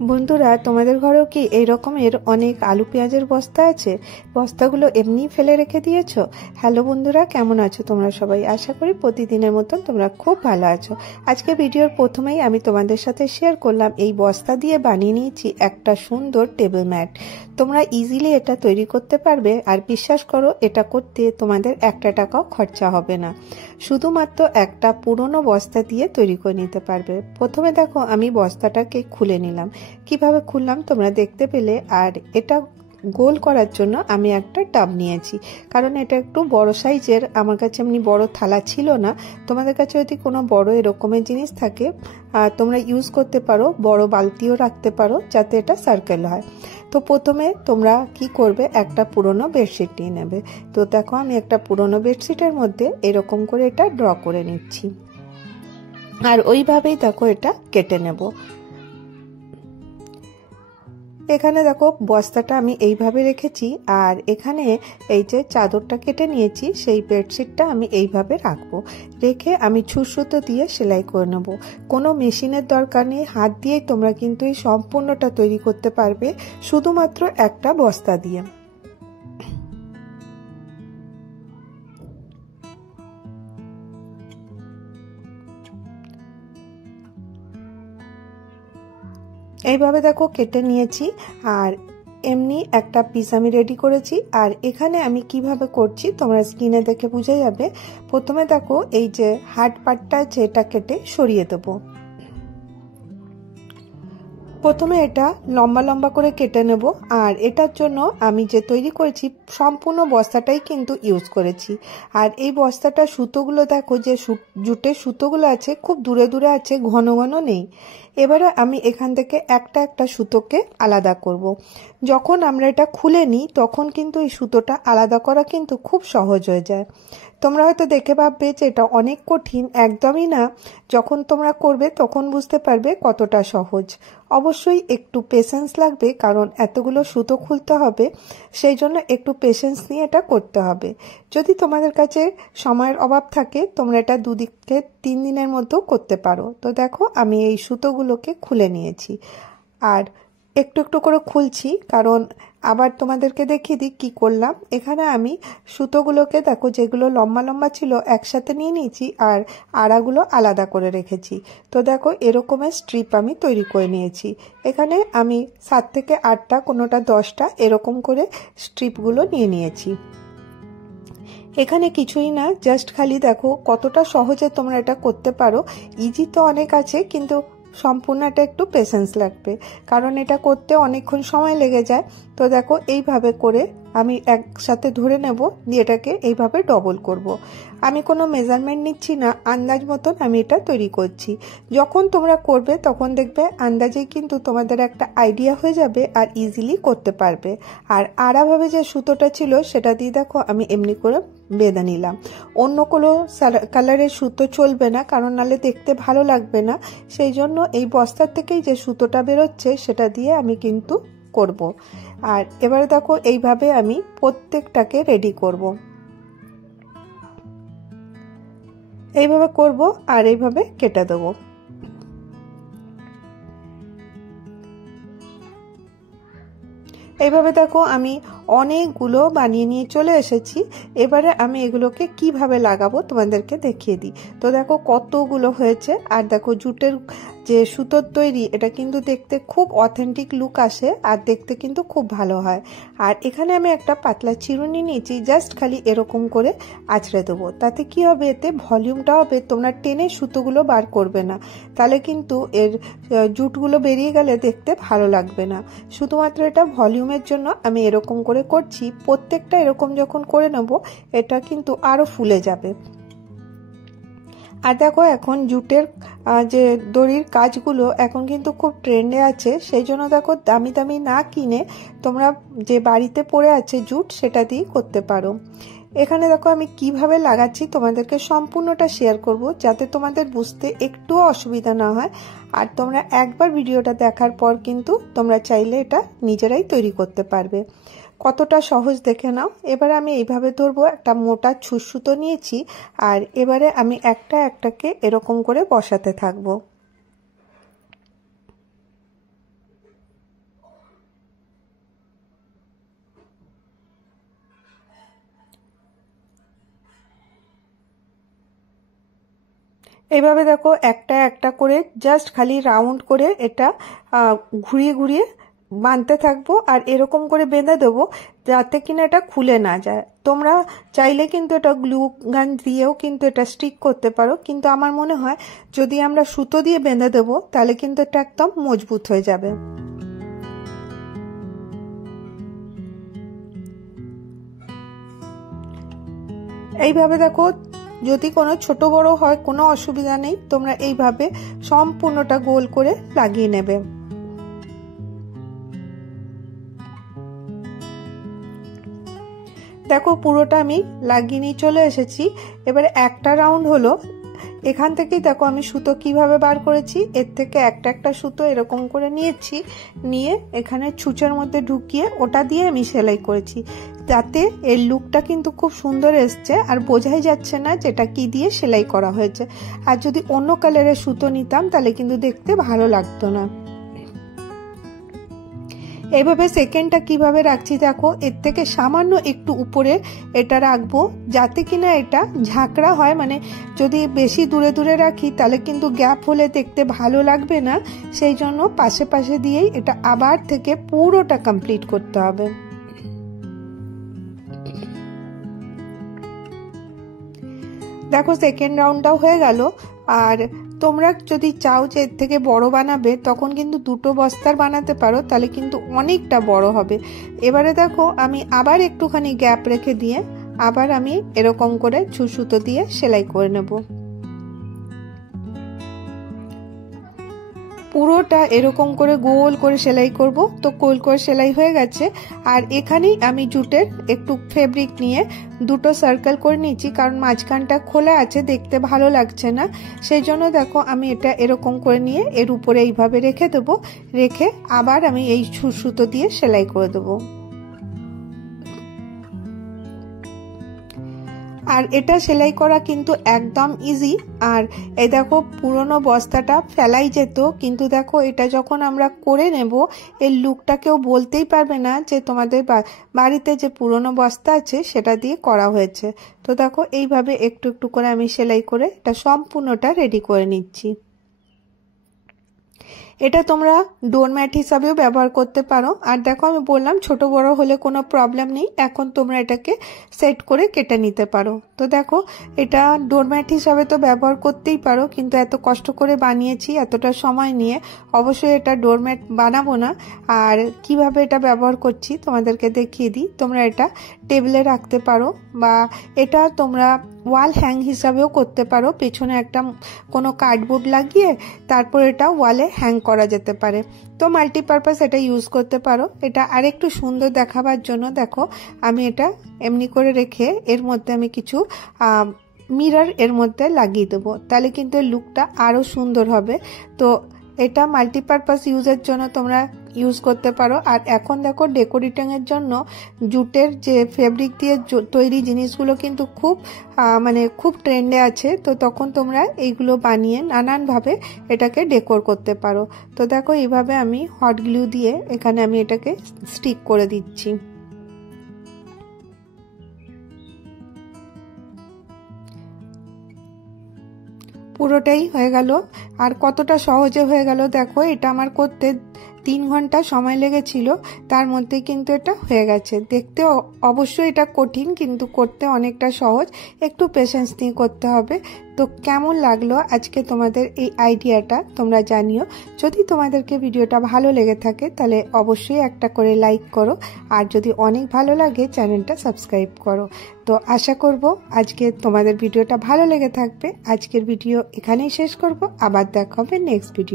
বন্ধুরা, তোমাদের ঘরেও কি এই রকমের অনেক আলু পেঁয়াজের বস্তা আছে? বস্তাগুলো এমনি ফেলে রেখে দিয়েছো? হ্যালো বন্ধুরা, কেমন আছো তোমরা সবাই? আশা করি প্রতিদিনের মতন তোমরা খুব ভালো আছো। আজকে ভিডিওর প্রথমেই আমি তোমাদের সাথে শেয়ার করলাম এই বস্তা দিয়ে বানিয়ে নিয়েছি একটা সুন্দর টেবিল ম্যাট। তোমরা ইজিলি এটা তৈরি করতে পারবে, আর বিশ্বাস করো এটা করতে তোমাদের একটা টাকাও খরচা হবে না। শুধুমাত্র একটা পুরনো বস্তা দিয়ে তৈরি করে নিতে পারবে। প্রথমে দেখো আমি বস্তাটাকে খুলে নিলাম। কিভাবে খুললাম তোমরা দেখতে পেলে। আর এটা গোল করার জন্য আমি একটা টাব নিয়েছি, কারণ এটা একটু বড় সাইজের। আমার কাছে এমনি বড় থালা ছিল না। তোমাদের কাছে যদি কোনো বড় এরকমের জিনিস থাকে তোমরা ইউজ করতে পারো, বড় বালতিও রাখতে পারো যাতে এটা সার্কেল হয়। তো প্রথমে তোমরা কি করবে, একটা পুরনো বেডশিট নিয়ে নেবে। তো দেখো আমি একটা পুরনো বেডশিটের মধ্যে এরকম করে এটা ড্র করে নিচ্ছি, আর ওইভাবেই দেখো এটা কেটে নেব। এখানে দেখো বস্তাটা আমি এইভাবে রেখেছি, আর এখানে এই যে চাদরটা কেটে নিয়েছি সেই বেডশিটটা আমি এইভাবে রাখবো। রেখে আমি ছুঁচসুতো দিয়ে সেলাই করে নেব। কোনো মেশিনের দরকার নেই, হাত দিয়েই তোমরা কিন্তু এই সম্পূর্ণটা তৈরি করতে পারবে শুধুমাত্র একটা বস্তা দিয়ে। এইভাবে দেখো কেটে নিয়েছি, আর এমনি একটা পিস আমি রেডি করেছি। আর এখানে আমি কিভাবে করছি তোমরা স্ক্রিনে দেখে বুঝে যাবে। প্রথমে দেখো এই যে হার্ড পার্টটা আছে এটা কেটে সরিয়ে দেবো। প্রথমে এটা লম্বা লম্বা করে কেটে নেব। আর এটার জন্য আমি যে তৈরি করেছি সম্পূর্ণ বস্তাটাই কিন্তু ইউজ করেছি। আর এই বস্তাটা সুতোগুলো দেখো যে জুটের সুতোগুলো আছে খুব দূরে দূরে আছে, ঘন ঘন নেই। এবারে আমি এখান থেকে একটা একটা সুতোকে আলাদা করব। যখন আমরা এটা খুলে নিই তখন কিন্তু এই সুতোটা আলাদা করা কিন্তু খুব সহজ হয়ে যায়। তোমরা হয়তো দেখে ভাববে যে এটা অনেক কঠিন, একদমই না। যখন তোমরা করবে তখন বুঝতে পারবে কতটা সহজ। অবশ্যই একটু পেশেন্স লাগবে, কারণ এতগুলো সুতো খুলতে হবে, সেই জন্য একটু পেশেন্স নিয়ে এটা করতে হবে। যদি তোমাদের কাছে সময়ের অভাব থাকে তোমরা এটা 2 থেকে 3 দিনের মধ্যেও করতে পারো। তো দেখো আমি এই সুতোগুলোকে খুলে নিয়েছি, আর একটু একটু করে খুলছি, কারণ আবার তোমাদেরকে দেখিয়ে দিই কি করলাম। এখানে আমি সুতোগুলোকে দেখো যেগুলো লম্বা লম্বা ছিল একসাথে নিয়ে নিয়েছি, আর আড়াগুলো আলাদা করে রেখেছি। তো দেখো এরকমের স্ট্রিপ আমি তৈরি করে নিয়েছি। এখানে আমি 7 থেকে 8টা, কোনোটা 10টা এরকম করে স্ট্রিপগুলো নিয়ে নিয়েছি। এখানে কিছুই না, জাস্ট খালি দেখো কতটা সহজে তোমরা এটা করতে পারো। ইজি তো অনেক আছে, কিন্তু সম্পূর্ণটা একটু পেশেন্স লাগবে, কারণ এটা করতে অনেকক্ষণ সময় লেগে যায়। তো দেখো এইভাবে করে আমি একসাথে ধরে নেব, দিয়ে এটাকে এইভাবে ডবল করব। আমি কোনো মেজারমেন্ট নিচ্ছি না, আন্দাজ মতন আমি এটা তৈরি করছি। যখন তোমরা করবে তখন দেখবে আন্দাজেই কিন্তু তোমাদের একটা আইডিয়া হয়ে যাবে, আর ইজিলি করতে পারবে। আর আড়াভাবে যে সুতোটা ছিল সেটা দিয়ে দেখো আমি এমনি করে বেঁধে নিলাম। অন্য কোনো কালারের সুতো চলবে না, কারণ নালে দেখতে ভালো লাগবে না। সেই জন্য এই বস্তার থেকেই যে সুতোটা বেরোচ্ছে সেটা দিয়ে আমি কিন্তু করব। আর এবারে দেখো এইভাবে আমি প্রত্যেকটাকে রেডি করব। এইভাবে করব আর এইভাবে কেটে দেবো। এইভাবে দেখো আমি অনেকগুলো বানিয়ে নিয়ে চলে এসেছি। এবারে আমি এগুলোকে কিভাবে লাগাবো তোমাদেরকে দেখিয়ে দিই। তো দেখো কতগুলো হয়েছে, আর দেখো জুটের যে সুতোর তৈরি এটা কিন্তু দেখতে খুব অথেন্টিক লুক আসে, আর দেখতে কিন্তু খুব ভালো হয়। আর এখানে আমি একটা পাতলা চিরুনি নিয়েছি, জাস্ট খালি এরকম করে আঁচড়ে দেবো। তাতে কি হবে, এতে ভলিউমটা হবে, তোমরা টেনে সুতোগুলো বার করবে না, তাহলে কিন্তু এর জুটগুলো বেরিয়ে গেলে দেখতে ভালো লাগবে না। শুধুমাত্র এটা ভলিউমের জন্য আমি এরকম করে করছি। প্রত্যেকটা এরকম যখন করে নেব এটা কিন্তু আরো ফুলে যাবে। আর দেখো এখন জুটের যে দড়ির কাজগুলো এখন কিন্তু খুব ট্রেন্ডে আছে, সেই জন্য দেখো দামি দামি না কিনে তোমরা যে বাড়িতে পড়ে আছে জুট সেটা দিয়ে করতে পারো। এখানে দেখো আমি কিভাবে লাগাচ্ছি তোমাদেরকে সম্পূর্ণটা শেয়ার করব, যাতে তোমাদের বুঝতে একটুও অসুবিধা না হয়। আর তোমরা একবার ভিডিওটা দেখার পর কিন্তু তোমরা চাইলে এটা নিজেরাই তৈরি করতে পারবে। কতটা সহজ দেখে নাও। এবারে আমি এইভাবে ধরবো, একটা মোটা ছুঁচসুতো নিয়েছি, আর এবারে আমি একটা একটাকে এরকম করে বসাতে থাকবো। এইভাবে দেখো একটা একটা করে জাস্ট খালি রাউন্ড করে এটা ঘুরিয়ে ঘুরিয়ে বাঁধতে থাকবো আর এরকম করে বেঁধে দেবো যাতে কিনা এটা খুলে না যায়। তোমরা চাইলে কিন্তু এটা গ্লু গান দিয়েও কিন্তু এটা স্টিক করতে পারো, কিন্তু আমার মনে হয় যদি আমরা সুতো দিয়ে বেঁধে দেবো তাহলে কিন্তু এটা একদম মজবুত হয়ে যাবে। এইভাবে দেখো যদি কোনো ছোট বড় হয় কোনো অসুবিধা নেই, তোমরা এইভাবে সম্পূর্ণটা গোল করে লাগিয়ে নেবে। দেখো পুরোটা আমি লাগিয়ে নিয়ে চলে এসেছি। এবারে একটা রাউন্ড হলো, এখান থেকেই দেখো আমি সুতো কিভাবে বার করেছি। এর থেকে একটা একটা সুতো এরকম করে নিয়েছি, নিয়ে এখানে ছুঁচের মধ্যে ঢুকিয়ে ওটা দিয়ে আমি সেলাই করেছি, যাতে এর লুকটা কিন্তু খুব সুন্দর এসছে আর বোঝাই যাচ্ছে না যেটা কি দিয়ে সেলাই করা হয়েছে। আর যদি অন্য কালারের সুতো নিতাম তাহলে কিন্তু দেখতে ভালো লাগতো না। এইভাবে সেকেন্ডটা কিভাবে রাখছি দেখো, এর থেকে সামান্য একটু উপরে এটা রাখবো যাতে কিনা এটা ঝাঁকড়া হয়, মানে যদি বেশি দূরে দূরে রাখি তাহলে কিন্তু গ্যাপ হলে দেখতে ভালো লাগবে না, সেই জন্য পাশে পাশে দিয়েই এটা আবার থেকে পুরোটা কমপ্লিট করতে হবে। দেখো সেকেন্ড রাউন্ডটাও হয়ে গেল। আর তোমরা যদি চাও যে এর থেকে বড় বানাবে তখন কিন্তু দুটো বস্তার বানাতে পারো, তাহলে কিন্তু অনেকটা বড় হবে। এবারে দেখো আমি আবার একটুখানি গ্যাপ রেখে দিয়ে আবার আমি এরকম করে সুতো দিয়ে সেলাই করে নেব। পুরোটা এরকম করে গোল করে সেলাই করব। তো গোল করে সেলাই হয়ে গেছে। আর এখানেই আমি জুটের একটু ফেব্রিক নিয়ে দুটো সার্কেল করে নিয়েছি, কারণ মাঝখানটা খোলা আছে দেখতে ভালো লাগছে না, সেই জন্য দেখো আমি এটা এরকম করে নিয়ে এর উপরে এইভাবে রেখে দেবো, রেখে আবার আমি এই সুতো দিয়ে সেলাই করে দেবো। আর এটা সেলাই করা কিন্তু একদম ইজি। আর এই দেখো পুরনো বস্তাটা ফেলাই যেত, কিন্তু দেখো এটা যখন আমরা করে নেব এর লুকটা কেউ বলতেই পারবে না যে তোমাদের বাড়িতে যে পুরনো বস্তা আছে সেটা দিয়ে করা হয়েছে। তো দেখো এইভাবে একটু একটু করে আমি সেলাই করে এটা সম্পূর্ণটা রেডি করে নিচ্ছি। এটা তোমরা ডোরম্যাট হিসাবেও ব্যবহার করতে পারো। আর দেখো আমি বললাম ছোট বড় হলে কোনো প্রবলেম নেই, এখন তোমরা এটাকে সেট করে কেটে নিতে পারো। তো দেখো এটা ডোরম্যাট হিসাবে তো ব্যবহার করতেই পারো, কিন্তু এত কষ্ট করে বানিয়েছি এতটা সময় নিয়ে, অবশ্যই এটা ডোরম্যাট বানাবো না। আর কিভাবে এটা ব্যবহার করছি তোমাদেরকে দেখিয়ে দিই। তোমরা এটা টেবিলে রাখতে পারো, বা এটা তোমরা ওয়াল হ্যাং হিসাবেও করতে পারো। পেছনে একটা কোনো কার্ডবোর্ড লাগিয়ে তারপর এটা ওয়ালে হ্যাং করা যেতে পারে। তো মাল্টিপারপাস এটা ইউজ করতে পারো। এটা আরেকটু সুন্দর দেখাবার জন্য দেখো আমি এটা এমনি করে রেখে এর মধ্যে আমি কিছু মিরর এর মধ্যে লাগিয়ে দেবো, তাহলে কিন্তু লুকটা আরও সুন্দর হবে। তো এটা মাল্টিপারপাস ইউজের জন্য তোমরা ইউজ করতে পারো। আর এখন দেখো ডেকোরেটিং এর জন্য জুটের যে ফেব্রিক দিয়ে তৈরি জিনিসগুলো কিন্তু খুব ট্রেন্ডে আছে। তো তখন তোমরা এইগুলো বানিয়ে নানানভাবে এটাকে ডেকোর করতে পারো। তো দেখো এইভাবে আমি হট গ্লু দিয়ে এখানে আমি এটাকে স্টিক করে দিচ্ছি। পুরোটাই হয়ে গেল। আর কতটা সহজে হয়ে গেল দেখো, এটা আমার করতে 3 ঘন্টা সময় লেগেছিল, তার মধ্যে কিন্তু এটা হয়ে গেছে। দেখতে অবশ্যই এটা কঠিন, কিন্তু করতে অনেকটা সহজ, একটু পেশেন্স নিয়ে করতে হবে। তো কেমন লাগলো আজকে তোমাদের এই আইডিয়াটা তোমরা জানিও। যদি তোমাদেরকে ভিডিওটা ভালো লেগে থাকে তাহলে অবশ্যই একটা করে লাইক করো, আর যদি অনেক ভালো লাগে চ্যানেলটা সাবস্ক্রাইব করো। তো আশা করব আজকে তোমাদের ভিডিওটা ভালো লেগে থাকবে। আজকের ভিডিও এখানেই শেষ করব, আবার দেখা হবে নেক্সট ভিডিও।